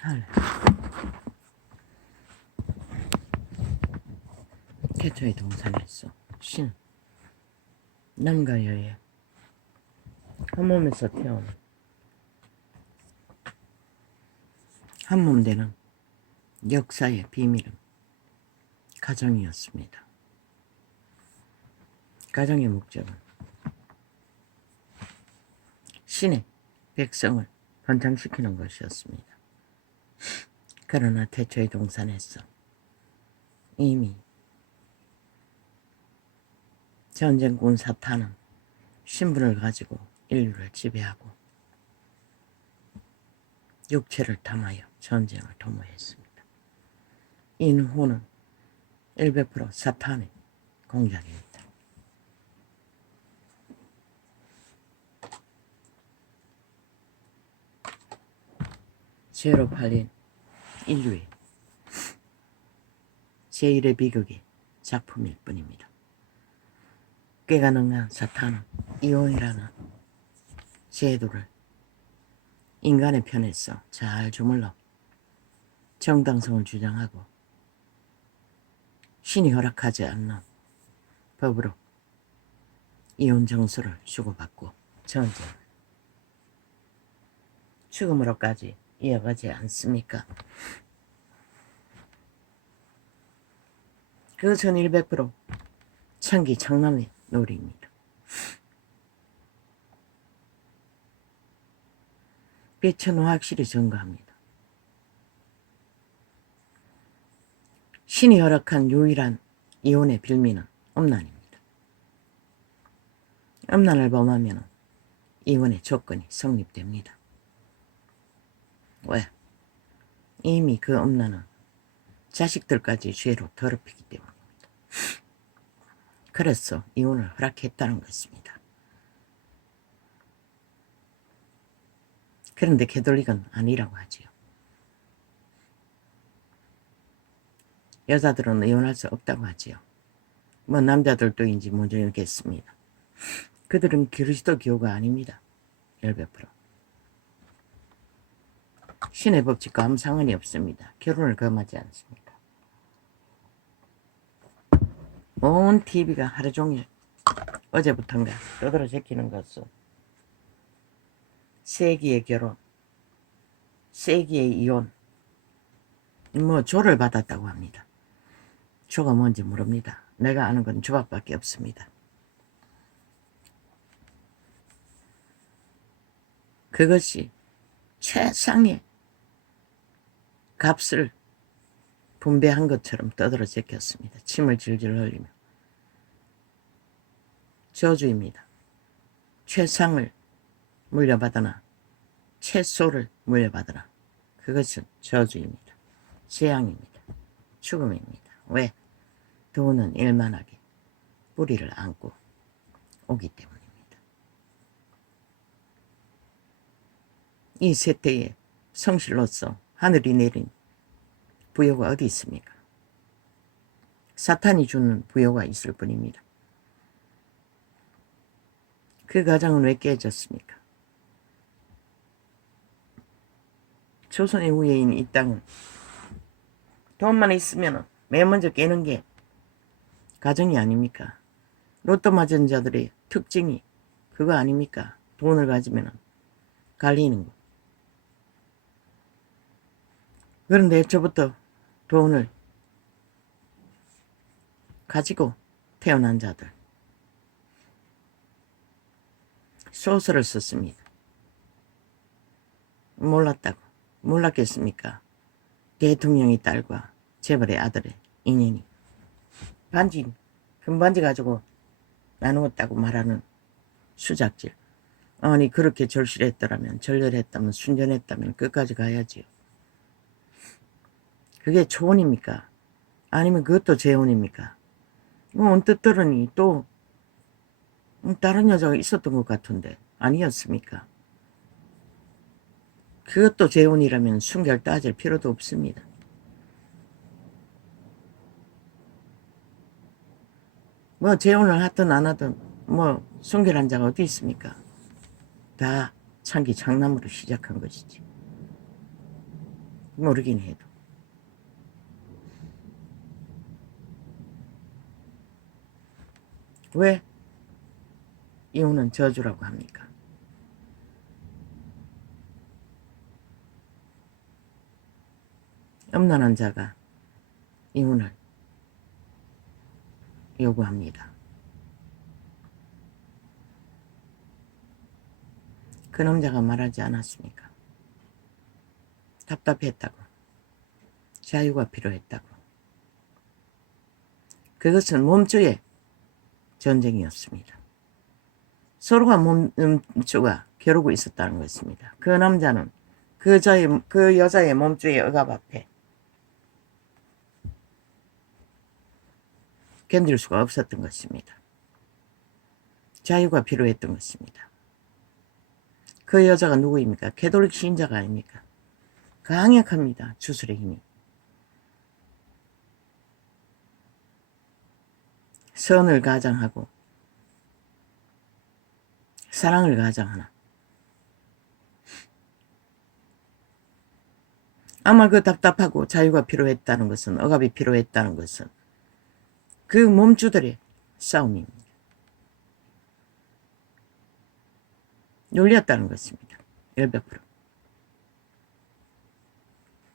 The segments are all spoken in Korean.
할래. 태초에 동산했어. 신 남과 여의 한 몸에서 태어난 한 몸 되는 역사의 비밀은 가정이었습니다. 가정의 목적은 신의 백성을 번창시키는 것이었습니다. 그러나 태초의 동산에서 이미 전쟁꾼 사탄은 신분을 가지고 인류를 지배하고 육체를 탐하여 전쟁을 도모했습니다. 인후는 100% 사탄의 공작입니다. 죄로 팔린 인류의 제1의 비극의 작품일 뿐입니다. 꾀가능한 사탄은 이혼이라는 제도를 인간의 편에서 잘 주물러 정당성을 주장하고 신이 허락하지 않는 법으로 이혼 정서를 주고받고 전쟁을 죽음으로까지 이어가지 않습니까? 그것은 100% 창기 장남의 놀이입니다. 빛은 확실히 증가합니다. 신이 허락한 유일한 이혼의 빌미는 음란입니다. 음란을 범하면 이혼의 조건이 성립됩니다. 왜? 이미 그 음란은 자식들까지 죄로 더럽히기 때문입니다. 그래서 이혼을 허락했다는 것입니다. 그런데 캐톨릭은 아니라고 하지요. 여자들은 이혼할 수 없다고 하지요. 뭐 남자들도인지 모르겠습니다. 그들은 그리스도교가 아닙니다. 100%. 신의 법칙과 아무 상관이 없습니다. 결혼을 금하지 않습니다. 온 TV가 하루 종일 어제부터인가 떠들어 제끼는 것은 세기의 결혼, 세기의 이혼, 뭐 조를 받았다고 합니다. 조가 뭔지 모릅니다. 내가 아는 건 조밥밖에 없습니다. 그것이 최상의 값을 분배한 것처럼 떠들어 제꼈습니다. 침을 질질 흘리며. 저주입니다. 최상을 물려받으나 최소를 물려받으나 그것은 저주입니다. 재앙입니다. 죽음입니다. 왜? 돈은 일만하게 뿌리를 안고 오기 때문입니다. 이 세태의 성실로서 하늘이 내린 부여가 어디 있습니까? 사탄이 주는 부여가 있을 뿐입니다. 그 가정은 왜 깨졌습니까? 조선의 후예인 이 땅은 돈만 있으면 맨 먼저 깨는 게 가정이 아닙니까? 로또 맞은 자들의 특징이 그거 아닙니까? 돈을 가지면 갈리는 거. 그런데 애초부터 돈을 가지고 태어난 자들 소설을 썼습니다. 몰랐다고. 몰랐겠습니까? 대통령의 딸과 재벌의 아들의 인연이 반지, 금반지 가지고 나누었다고 말하는 수작질. 아니 그렇게 절실했더라면, 절렬했다면, 순전했다면 끝까지 가야지요. 그게 초혼입니까? 아니면 그것도 재혼입니까? 뭐 언뜻 들으니 또 다른 여자가 있었던 것 같은데 아니었습니까? 그것도 재혼이라면 순결 따질 필요도 없습니다. 뭐 재혼을 하든 안 하든 뭐 순결한 자가 어디 있습니까? 다 창기 장남으로 시작한 것이지. 모르긴 해도. 왜 이혼은 저주라고 합니까? 음란한 자가 이혼을 요구합니다. 그 남자가 말하지 않았습니까? 답답했다고. 자유가 필요했다고. 그것은 몸주의 전쟁이었습니다. 서로가 몸주가 겨루고 있었다는 것입니다. 그 남자는 그 여자의 몸주의 억압 앞에 견딜 수가 없었던 것입니다. 자유가 필요했던 것입니다. 그 여자가 누구입니까? 캐톨릭 신자가 아닙니까? 강력합니다. 주술의 힘이. 선을 가장하고 사랑을 가장하나. 아마 그 답답하고 자유가 필요했다는 것은, 억압이 필요했다는 것은 그 몸주들의 싸움입니다. 눌렸다는 것입니다. 100%.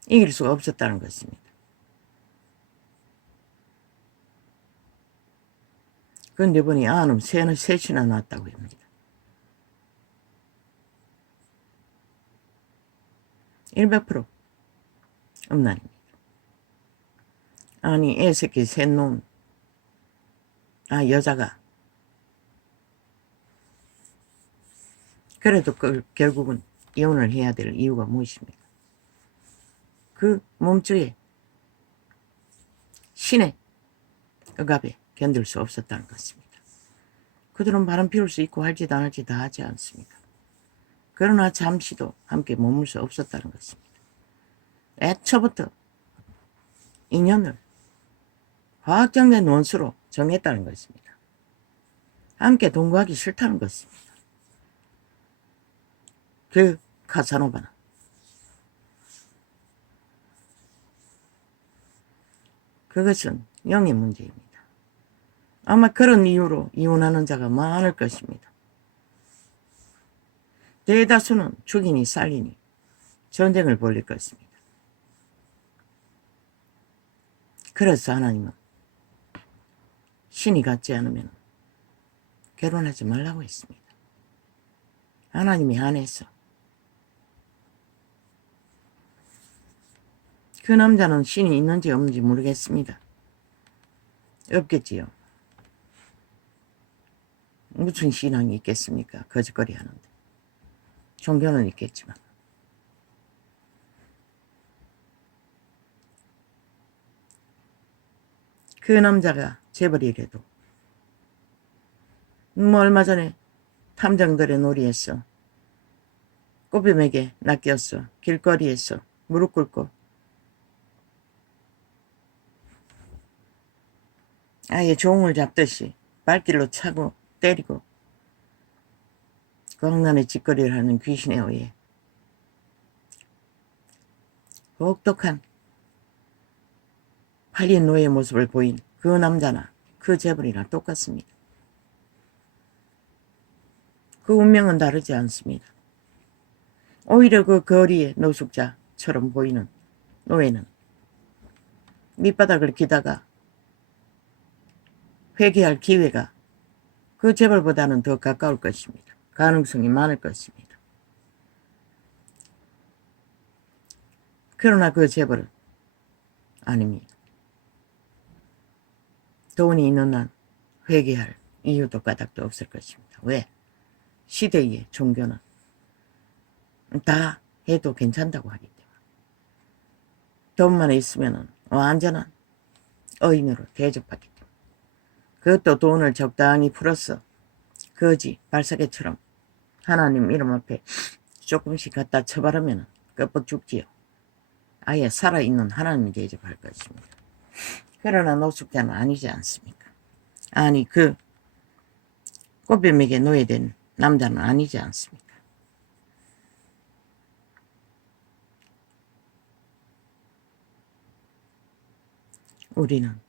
이길 수가 없었다는 것입니다. 그런데 보니 아는 셋이나 낳았다고 합니다. 100% 음란입니다. 아니 애새끼 셋놈 여자가 그래도 결국은 이혼을 해야 될 이유가 무엇입니까? 그 몸주의 신의 억압에 견딜 수 없었다는 것입니다. 그들은 바람 피울 수 있고 할지도 안 할지 다 하지 않습니까? 그러나 잠시도 함께 머물 수 없었다는 것입니다. 애초부터 인연을 과학적인 원수로 정했다는 것입니다. 함께 동거하기 싫다는 것입니다. 그 카사노바는 그것은 영의 문제입니다. 아마 그런 이유로 이혼하는 자가 많을 것입니다. 대다수는 죽이니 살리니 전쟁을 벌일 것입니다. 그래서 하나님은 신이 같지 않으면 결혼하지 말라고 했습니다. 하나님이 안해서 그 남자는 신이 있는지 없는지 모르겠습니다. 없겠지요. 무슨 신앙이 있겠습니까? 거짓거리 하는데. 종교는 있겠지만. 그 남자가 재벌이래도 얼마 전에 탐정들의 놀이에서 꼬비맥에 낚였어. 길거리에서 무릎 꿇고 아예 종을 잡듯이 발길로 차고 때리고 광란의 짓거리를 하는 귀신에 의해 혹독한 팔린 노예의 모습을 보인 그 남자나 그 재벌이나 똑같습니다. 그 운명은 다르지 않습니다. 오히려 그 거리의 노숙자처럼 보이는 노예는 밑바닥을 기다가 회개할 기회가 그 재벌보다는 더 가까울 것입니다. 가능성이 많을 것입니다. 그러나 그 재벌은 아닙니다. 돈이 있는 한 회개할 이유도 까닭도 없을 것입니다. 왜? 시대의 종교는 다 해도 괜찮다고 하기 때문에 돈만 있으면 완전한 의인으로 대접하기 때문에 그것도 돈을 적당히 풀어서 거지 발사계처럼 하나님 이름 앞에 조금씩 갖다 쳐바르면 껍벅 죽지요. 아예 살아있는 하나님이 대접할 것입니다. 그러나 노숙자는 아니지 않습니까? 아니 그 꽃뱀에게 노예된 남자는 아니지 않습니까? 우리는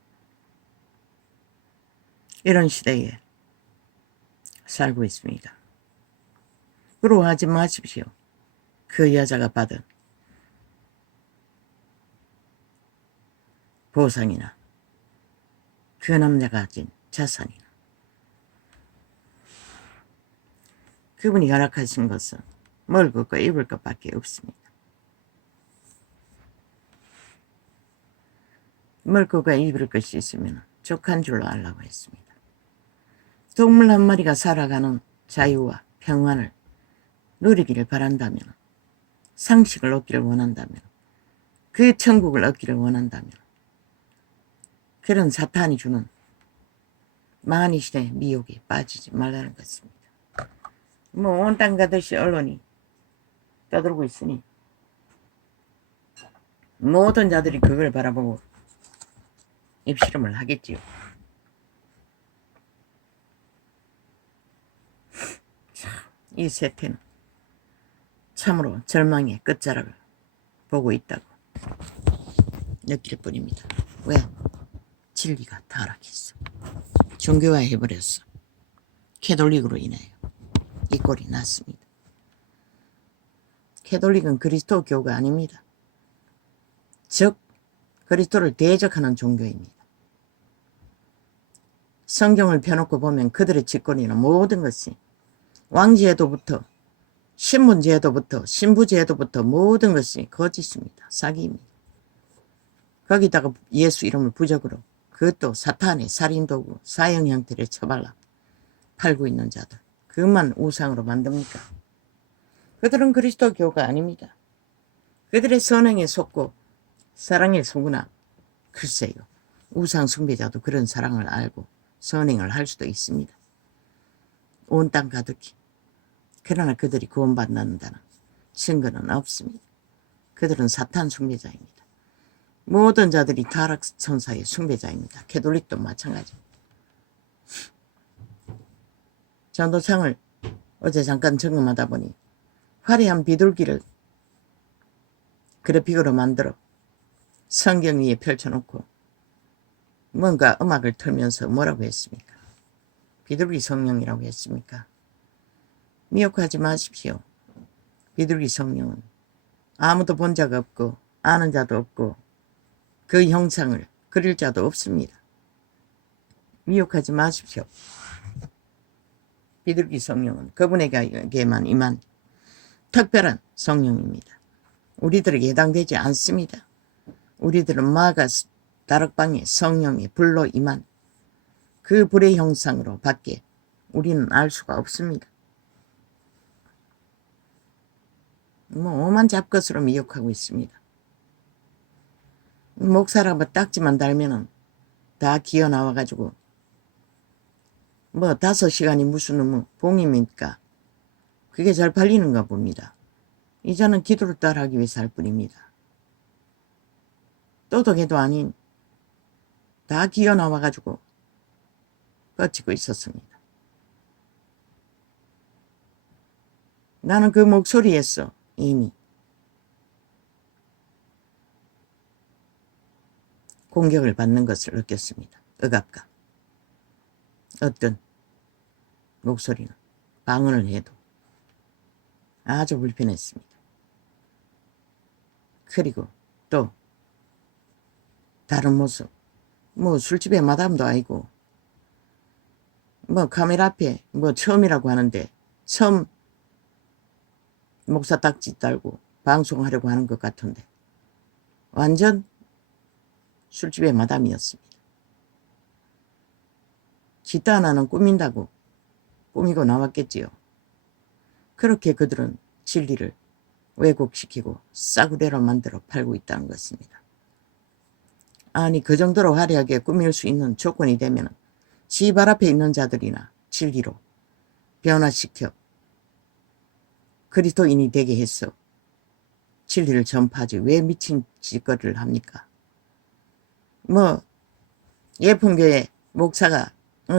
이런 시대에 살고 있습니다. 부러워하지 마십시오. 그 여자가 받은 보상이나 그 남자가 가진 자산이나 그분이 허락하신 것은 먹을 것과 입을 것밖에 없습니다. 먹을 것과 입을 것이 있으면 족한 줄로 알라고 했습니다. 동물 한 마리가 살아가는 자유와 평안을 누리기를 바란다면, 상식을 얻기를 원한다면, 그 천국을 얻기를 원한다면, 그런 사탄이 주는 만이신의 미혹에 빠지지 말라는 것입니다. 뭐 온 땅 가듯이 언론이 떠들고 있으니 모든 자들이 그걸 바라보고 입실험을 하겠지요. 이 세태는 참으로 절망의 끝자락을 보고 있다고 느낄 뿐입니다. 왜? 진리가 타락했어. 종교화해버렸어. 캐톨릭으로 인하여 이 꼴이 났습니다. 캐톨릭은 그리스도 교가 아닙니다. 즉 그리스도를 대적하는 종교입니다. 성경을 펴놓고 보면 그들의 짓거리는 모든 것이 왕제도부터 신분제도부터 신부제도부터 모든 것이 거짓입니다. 사기입니다. 거기다가 예수 이름을 부적으로 그것도 사탄의 살인도구 사형 형태를 처발라 팔고 있는 자들 그것만 우상으로 만듭니까? 그들은 그리스도 교가 아닙니다. 그들의 선행에 속고 사랑에 속으나 글쎄요. 우상 숭배자도 그런 사랑을 알고 선행을 할 수도 있습니다. 온 땅 가득히. 그러나 그들이 구원받는다는 증거는 없습니다. 그들은 사탄 숭배자입니다. 모든 자들이 타락천사의 숭배자입니다. 캐톨릭도 마찬가지입니다. 전도창을 어제 잠깐 점검하다 보니 화려한 비둘기를 그래픽으로 만들어 성경 위에 펼쳐놓고 뭔가 음악을 틀면서 뭐라고 했습니까? 비둘기 성령이라고 했습니까? 미혹하지 마십시오. 비둘기 성령은 아무도 본 자가 없고 아는 자도 없고 그 형상을 그릴 자도 없습니다. 미혹하지 마십시오. 비둘기 성령은 그분에게만 임한 특별한 성령입니다. 우리들에게 해당되지 않습니다. 우리들은 마가 다락방의 성령의 불로 임한 그 불의 형상으로 밖에 우리는 알 수가 없습니다. 오만 잡것으로 미혹하고 있습니다. 목사라고 딱지만 달면은 다 기어 나와가지고 5시간이 무슨 봉입니까? 그게 잘 팔리는가 봅니다. 이제는 기도를 따라하기 위해서 할 뿐입니다. 또덕해도 아닌 다 기어 나와가지고 뻗치고 있었습니다. 나는 그 목소리에서 이미 공격을 받는 것을 느꼈습니다. 억압감. 어떤 목소리는 방언을 해도 아주 불편했습니다. 그리고 또 다른 모습 술집의 마담도 아니고 카메라 앞에 처음이라고 하는데 처음 목사 딱지 달고 방송하려고 하는 것 같은데 완전 술집의 마담이었습니다. 집도 하나는 꾸민다고 꾸미고 나왔겠지요. 그렇게 그들은 진리를 왜곡시키고 싸구려로 만들어 팔고 있다는 것입니다. 아니 그 정도로 화려하게 꾸밀 수 있는 조건이 되면 집 발 앞에 있는 자들이나 진리로 변화시켜 그리스도인이 되게 해서 진리를 전파하지 왜 미친 짓거리를 합니까? 예쁜교회 목사가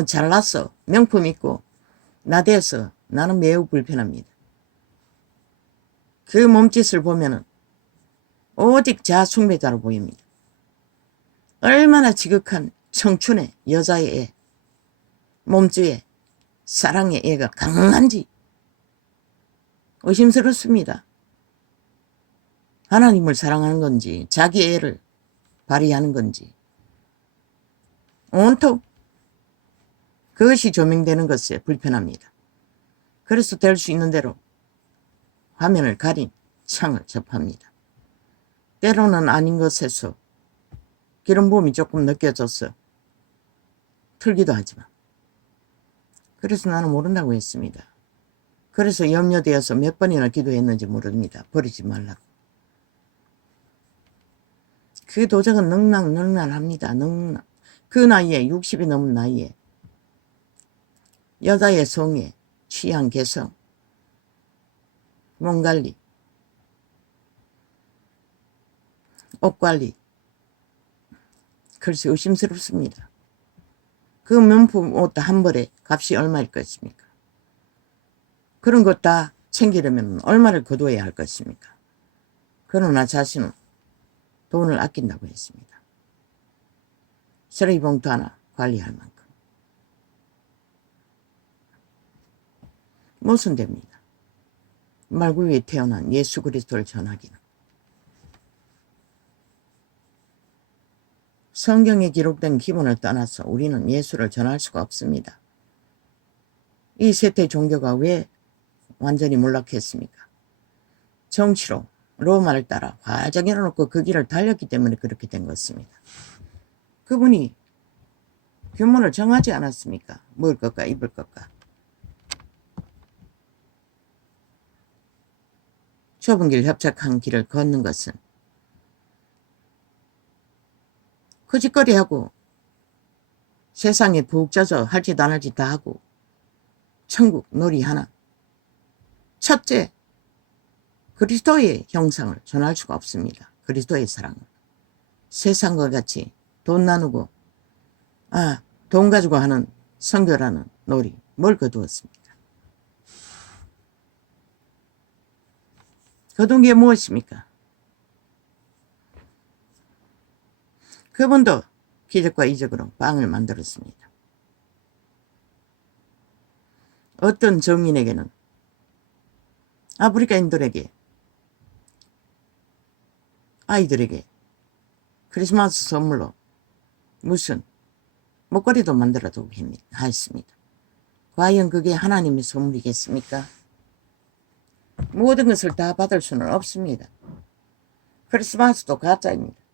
잘났어 명품 있고 나대어서 나는 매우 불편합니다. 그 몸짓을 보면은 오직 자숭배자로 보입니다. 얼마나 지극한 청춘의 여자의 애, 몸주의 사랑의 애가 강한지 의심스럽습니다. 하나님을 사랑하는 건지 자기 애를 발휘하는 건지 온통 그것이 조명되는 것에 불편합니다. 그래서 될 수 있는 대로 화면을 가린 창을 접합니다. 때로는 아닌 것에서 기름 부음이 조금 느껴져서 틀기도 하지만 그래서 나는 모른다고 했습니다. 그래서 염려되어서 몇 번이나 기도했는지 모릅니다. 버리지 말라고. 그 도적은 능란합니다. 그 나이에 60이 넘은 나이에 여자의 성에 취향 개성 몸관리 옷관리 글쎄 의심스럽습니다. 그 명품 옷 한 벌에 값이 얼마일 것입니까? 그런 것 다 챙기려면 얼마를 거둬야 할 것입니까? 그러나 자신은 돈을 아낀다고 했습니다. 쓰레기 봉투 하나 관리할 만큼. 무슨 됩니다. 말구 위에 태어난 예수 그리스도를 전하기는. 성경에 기록된 기본을 떠나서 우리는 예수를 전할 수가 없습니다. 이 세대 종교가 왜 완전히 몰락했습니까? 정치로 로마를 따라 화정해 놓고 그 길을 달렸기 때문에 그렇게 된 것입니다. 그분이 규모를 정하지 않았습니까? 먹을 것과 입을 것과. 좁은 길 협착한 길을 걷는 것은 거짓거리하고 세상에 푹 젖어 할 짓 안 할 짓 다 하고 천국 놀이 하나. 첫째, 그리스도의 형상을 전할 수가 없습니다. 그리스도의 사랑을. 세상과 같이 돈 나누고 돈 가지고 하는 선교라는 놀이 뭘 거두었습니까? 거둔 게 무엇입니까? 그분도 기적과 이적으로 빵을 만들었습니다. 어떤 정인에게는 아프리카인들에게 아이들에게 크리스마스 선물로 무슨 목걸이도 만들어두고 했습니다. 과연 그게 하나님의 선물이겠습니까? 모든 것을 다 받을 수는 없습니다. 크리스마스도 가짜입니다.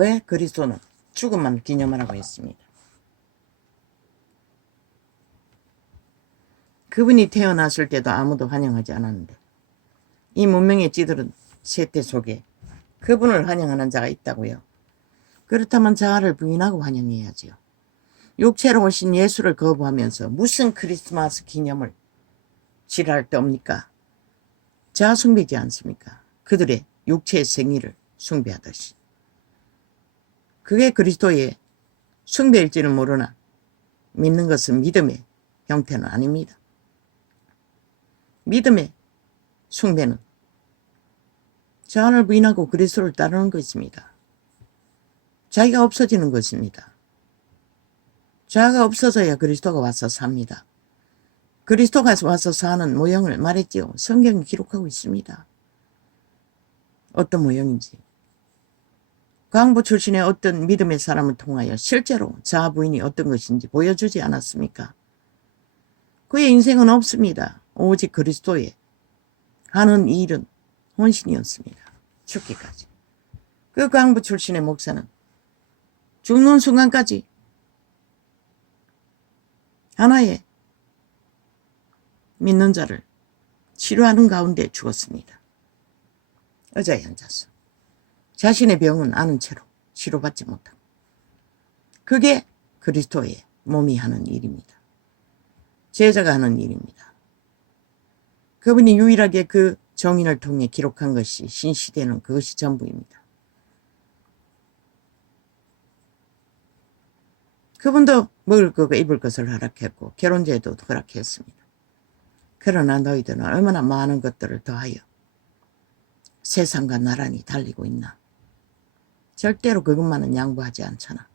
왜? 그리스도는 죽음만 기념하라고 했습니다. 그분이 태어났을 때도 아무도 환영하지 않았는데 이 문명에 찌들은 세태 속에 그분을 환영하는 자가 있다고요. 그렇다면 자아를 부인하고 환영해야지요. 육체로 오신 예수를 거부하면서 무슨 크리스마스 기념을 지랄 데 없니까? 자아 숭배지 않습니까? 그들의 육체의 생리를 숭배하듯이. 그게 그리스도의 숭배일지는 모르나 믿는 것은 믿음의 형태는 아닙니다. 믿음의 숭배는 자아를 부인하고 그리스도를 따르는 것입니다. 자기가 없어지는 것입니다. 자아가 없어져야 그리스도가 와서 삽니다. 그리스도가 와서 사는 모형을 말했지요. 성경이 기록하고 있습니다. 어떤 모형인지. 광부 출신의 어떤 믿음의 사람을 통하여 실제로 자아 부인이 어떤 것인지 보여주지 않았습니까? 그의 인생은 없습니다. 오직 그리스도의 하는 일은 혼신이었습니다. 죽기까지. 그 광부 출신의 목사는 죽는 순간까지 하나의 믿는 자를 치료하는 가운데 죽었습니다. 의자에 앉아서 자신의 병은 아는 채로 치료받지 못하고. 그게 그리스도의 몸이 하는 일입니다. 제자가 하는 일입니다. 그분이 유일하게 그 정인을 통해 기록한 것이 신시대는 그것이 전부입니다. 그분도 먹을 것과 입을 것을 허락했고 결혼제도 허락했습니다. 그러나 너희들은 얼마나 많은 것들을 더하여 세상과 나란히 달리고 있나. 절대로 그것만은 양보하지 않잖아.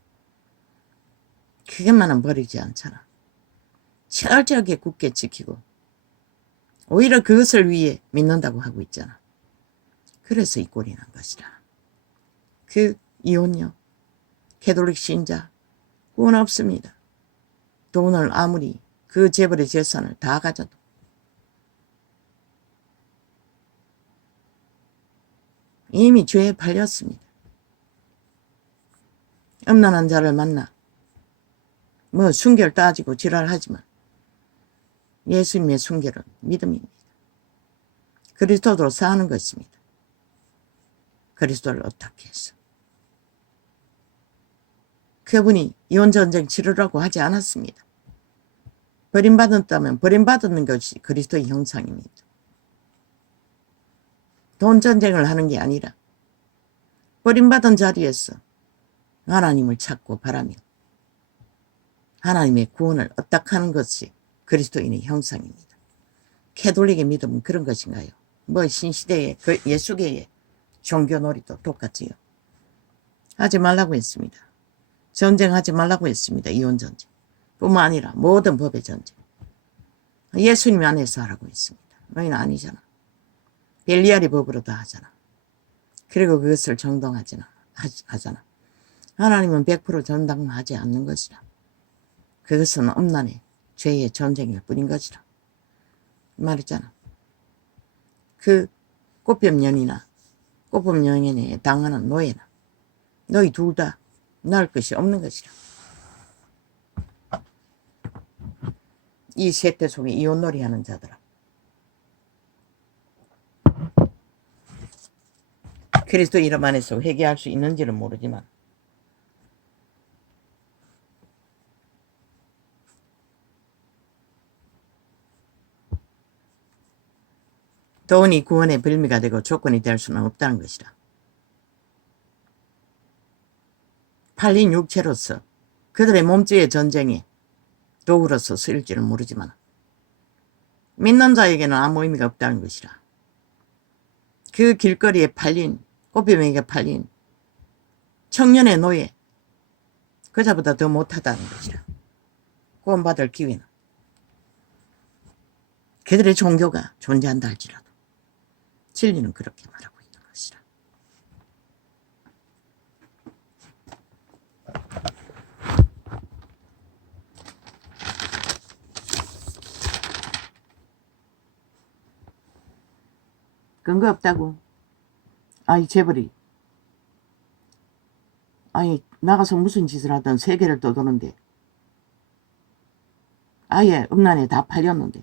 그것만은 버리지 않잖아. 철저하게 굳게 지키고 오히려 그것을 위해 믿는다고 하고 있잖아. 그래서 이 꼴이 난 것이라. 그 이혼녀, 캐톨릭 신자 구원 없습니다. 돈을 아무리 그 재벌의 재산을 다 가져도 이미 죄에 팔렸습니다. 음란한 자를 만나 뭐 순결 따지고 지랄하지만 예수님의 순결은 믿음입니다. 그리스도로 사는 것입니다. 그리스도를 어떻게 해서 그분이 이혼전쟁 치르라고 하지 않았습니다. 버림받았다면 버림받는 것이 그리스도의 형상입니다. 돈전쟁을 하는 게 아니라 버림받은 자리에서 하나님을 찾고 바라며 하나님의 구원을 얻닥하는 것이 그리스도인의 형상입니다. 캐톨릭의 믿음은 그런 것인가요? 뭐 신시대의 그 예수계의 종교놀이도 똑같지요. 하지 말라고 했습니다. 전쟁하지 말라고 했습니다. 이혼전쟁 뿐만 아니라 모든 법의 전쟁. 예수님 안에서 하라고 했습니다. 너희는 아니잖아. 벨리알의 법으로 다 하잖아. 그리고 그것을 정당하잖아. 하나님은 100% 정당하지 않는 것이라. 그것은 엄난의 죄의 전쟁일 뿐인 것이라. 말했잖아. 그 꽃뱀년이나 꽃뱀년에 당하는 노예나 너희 둘 다 나을 것이 없는 것이라. 이 세대 속에 이혼놀이 하는 자들아. 그리스도 이름 안에서 회개할 수 있는지는 모르지만 돈이 구원의 빌미가 되고 조건이 될 수는 없다는 것이라. 팔린 육체로서 그들의 몸죄의 전쟁에 도구로서 쓰일지는 모르지만 믿는 자에게는 아무 의미가 없다는 것이라. 그 길거리에 팔린 꽃뱀에게 팔린 청년의 노예 그자보다 더 못하다는 것이라. 구원받을 기회는 그들의 종교가 존재한다 할지라도 진리는 그렇게 말하고 있는 것이라. 근거 없다고. 아이 재벌이 아예 나가서 무슨 짓을 하든 세계를 떠도는데 아예 음란에 다 팔렸는데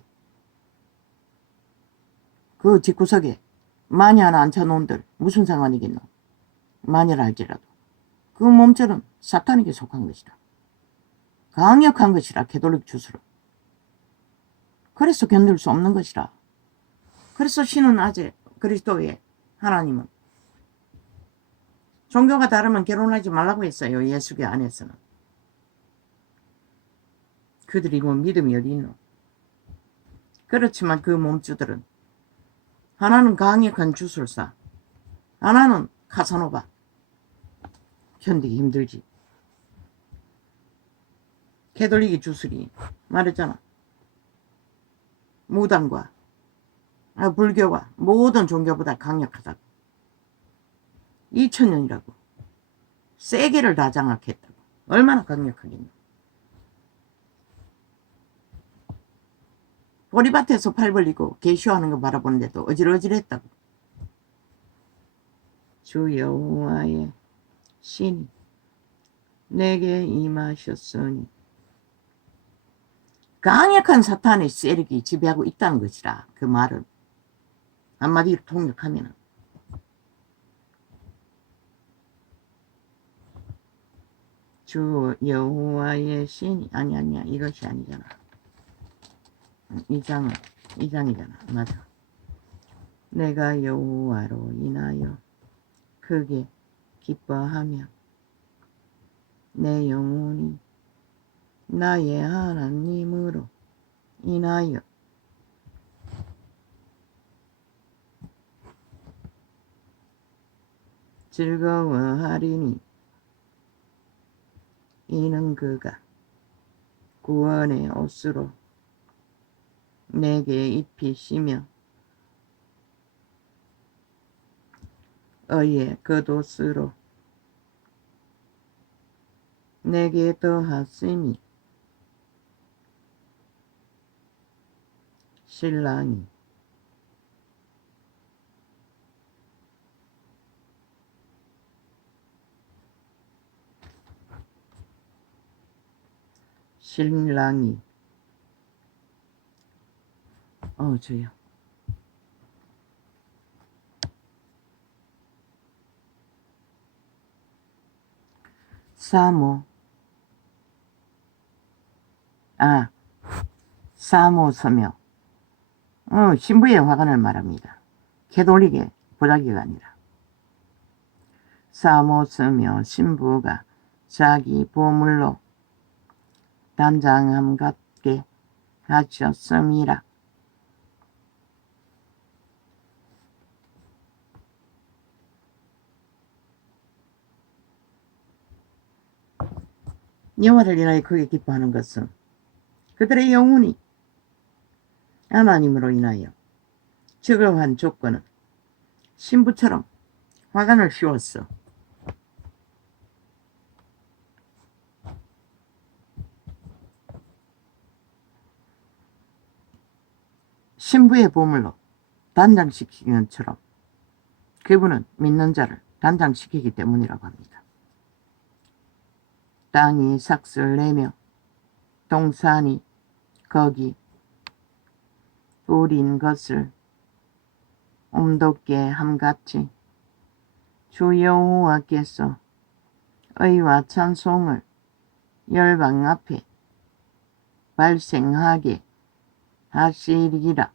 그 집구석에 마녀 하나 앉혀놓은들 무슨 상관이겠노. 마녀라 할지라도 그 몸처럼 사탄에게 속한 것이라. 강력한 것이라. 캐톨릭 주술은. 그래서 견딜 수 없는 것이라. 그래서 신은 아재 그리스도의 하나님은 종교가 다르면 결혼하지 말라고 했어요. 예수교 안에서는. 그들이 뭐 믿음이 어디 있노. 그렇지만 그 몸주들은 하나는 강력한 주술사, 하나는 카사노바. 견디기 힘들지. 캐톨릭의 주술이 말했잖아. 무당과 불교와 모든 종교보다 강력하다고. 2000년이라고. 세계를 다 장악했다고. 얼마나 강력하겠노. 보리밭에서 팔 벌리고 개쇼하는 거 바라보는데도 어질어질했다고. 주 여호와의 신이 내게 임하셨으니 강력한 사탄의 세력이 지배하고 있다는 것이라. 그 말은 한마디로 통역하면 주 여호와의 신이 아니야 이것이 아니잖아. 2장이잖아. 맞아. 내가 여호와로 인하여 크게 기뻐하며 내 영혼이 나의 하나님으로 인하여 즐거워하리니 이는 그가 구원의 옷으로 내게 입히시며 의의 겉옷으로 내게 더하시니 신랑이 저요. 사모서며 신부의 화관을 말합니다. 개돌리게 보자기가 아니라 사모서며 신부가 자기 보물로 단장함 같게 하셨음이라. 여호와를 인하여 크게 기뻐하는 것은 그들의 영혼이 하나님으로 인하여 적응한 조건은 신부처럼 화관을 씌웠어. 신부의 보물로 단장시키는 것처럼 그분은 믿는 자를 단장시키기 때문이라고 합니다. 땅이 삭슬 내며 동산이 거기 우린 것을 옴돋게 함같이 주 여호와께서 의와 찬송을 열방 앞에 발생하게 하시리라.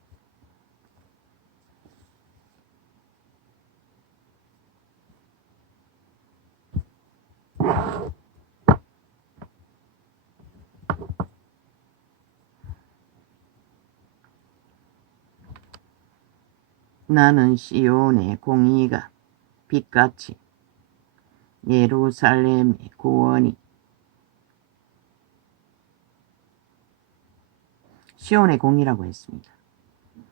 나는 시온의 공의가 빛같이 예루살렘의 구원이 시온의 공의라고 했습니다.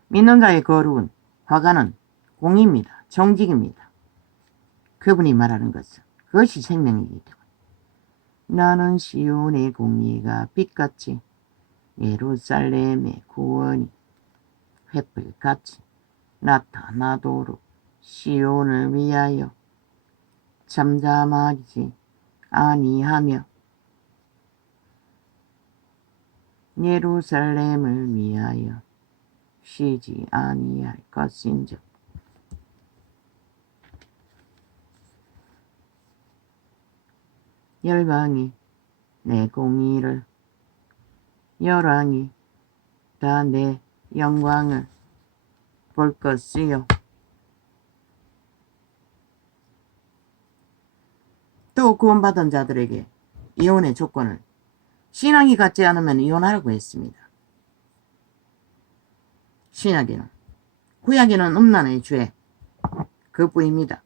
믿는 자의 거룩은 화관은 공의입니다. 정직입니다. 그분이 말하는 것은 그것이 생명이기 때문에 나는 시온의 공의가 빛같이 예루살렘의 구원이 횃불같이 나타나도록 시온을 위하여 잠잠하지 아니하며 예루살렘을 위하여 쉬지 아니할 것인즉 열방이 내 공의를 열왕이 다 내 영광을 볼 것이요. 또 구원받은 자들에게 이혼의 조건을 신앙이 같지 않으면 이혼하라고 했습니다. 신약에는 구약에는 음란의 죄 그뿐입니다.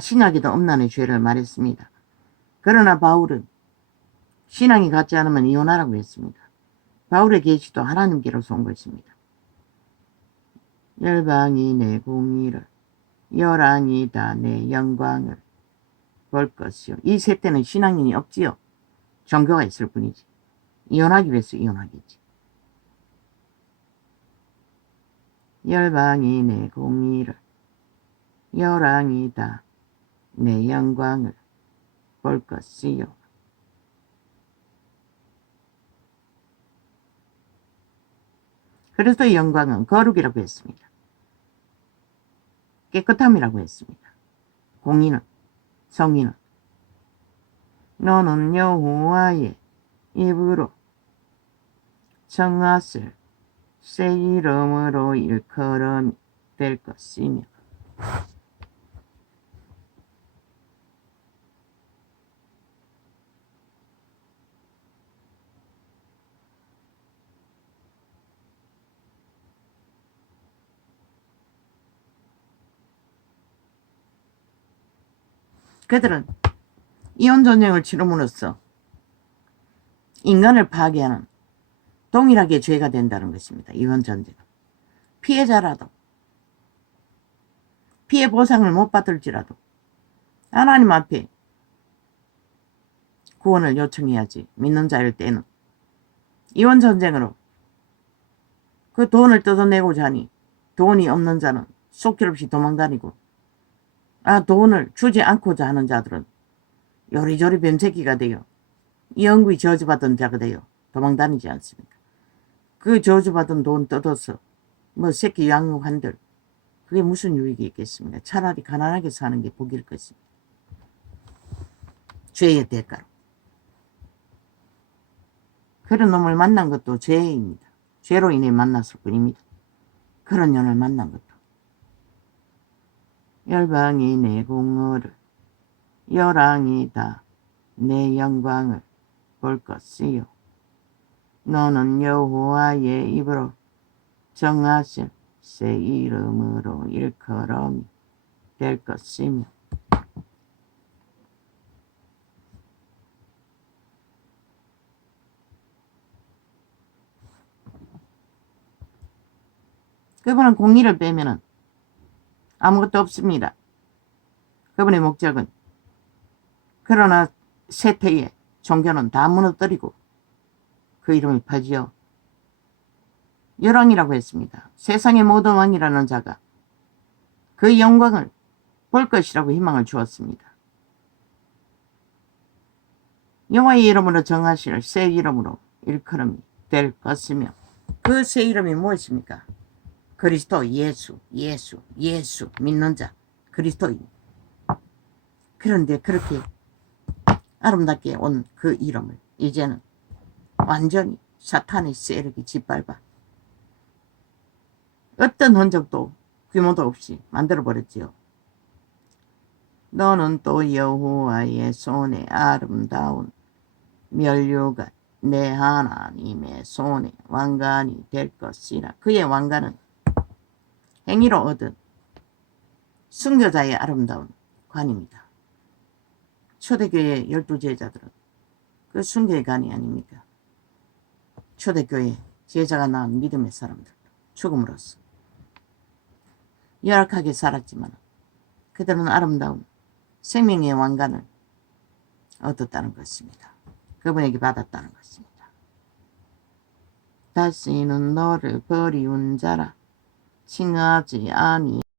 신약에도 음란의 죄를 말했습니다. 그러나 바울은 신앙이 같지 않으면 이혼하라고 했습니다. 바울의 계시도 하나님께로서 온 것입니다. 열방이 내 공의를 열왕이 다 내 영광을 볼 것이요. 이 세 때는 신앙인이 없지요. 종교가 있을 뿐이지. 이혼하기 위해서 이혼하겠지. 열방이 내 공의를 열왕이 다 내 영광을 볼 것이요. 그리스도의 영광은 거룩이라고 했습니다. 깨끗함이라고 했습니다. 공의는 성의는 너는 여호와의 입으로 청하실 새 이름으로 일컬음 될 것이며 그들은 이혼전쟁을 치름으로써 인간을 파괴하는 동일하게 죄가 된다는 것입니다. 이혼전쟁은. 피해자라도 피해 보상을 못 받을지라도 하나님 앞에 구원을 요청해야지. 믿는 자일 때는. 이혼전쟁으로 그 돈을 뜯어내고자 하니 돈이 없는 자는 속절없이 도망다니고, 돈을 주지 않고자 하는 자들은 요리조리 뱀새끼가 되어 영구히 저주받은 자가 되어 도망다니지 않습니까? 그 저주받은 돈 뜯어서 새끼 양육한들 그게 무슨 유익이 있겠습니까? 차라리 가난하게 사는 게 복일 것입니다. 죄의 대가로. 그런 놈을 만난 것도 죄입니다. 죄로 인해 만났을 뿐입니다. 그런 년을 만난 것도. 열방이 내 공의를, 열왕이 다 내 영광을 볼 것이요. 너는 여호와의 입으로 정하실 새 이름으로 일컬음이 될 것이며. 그분은 공의를 빼면은 아무것도 없습니다. 그분의 목적은. 그러나 세태의 종교는 다 무너뜨리고 그 이름을 파지요. 열왕이라고 했습니다. 세상의 모든 왕이라는 자가 그 영광을 볼 것이라고 희망을 주었습니다. 여호와의 이름으로 정하실 새 이름으로 일컬음이 될 것이며, 그 새 이름이 무엇입니까? 그리스도, 예수 믿는 자, 그리스도인. 그런데 그렇게 아름답게 온 그 이름을 이제는 완전히 사탄의 세력이 짓밟아 어떤 흔적도 규모도 없이 만들어버렸지요. 너는 또 여호와의 손에 아름다운 면류관 내 하나님의 손에 왕관이 될 것이라. 그의 왕관은 행위로 얻은 순교자의 아름다운 관입니다. 초대교회 12제자들은 그 순교의 관이 아닙니까? 초대교회 제자가 낳은 믿음의 사람들, 죽음으로써 열악하게 살았지만 그들은 아름다운 생명의 왕관을 얻었다는 것입니다. 그분에게 받았다는 것입니다. 다시는 너를 버리운 자라 칭하지 아니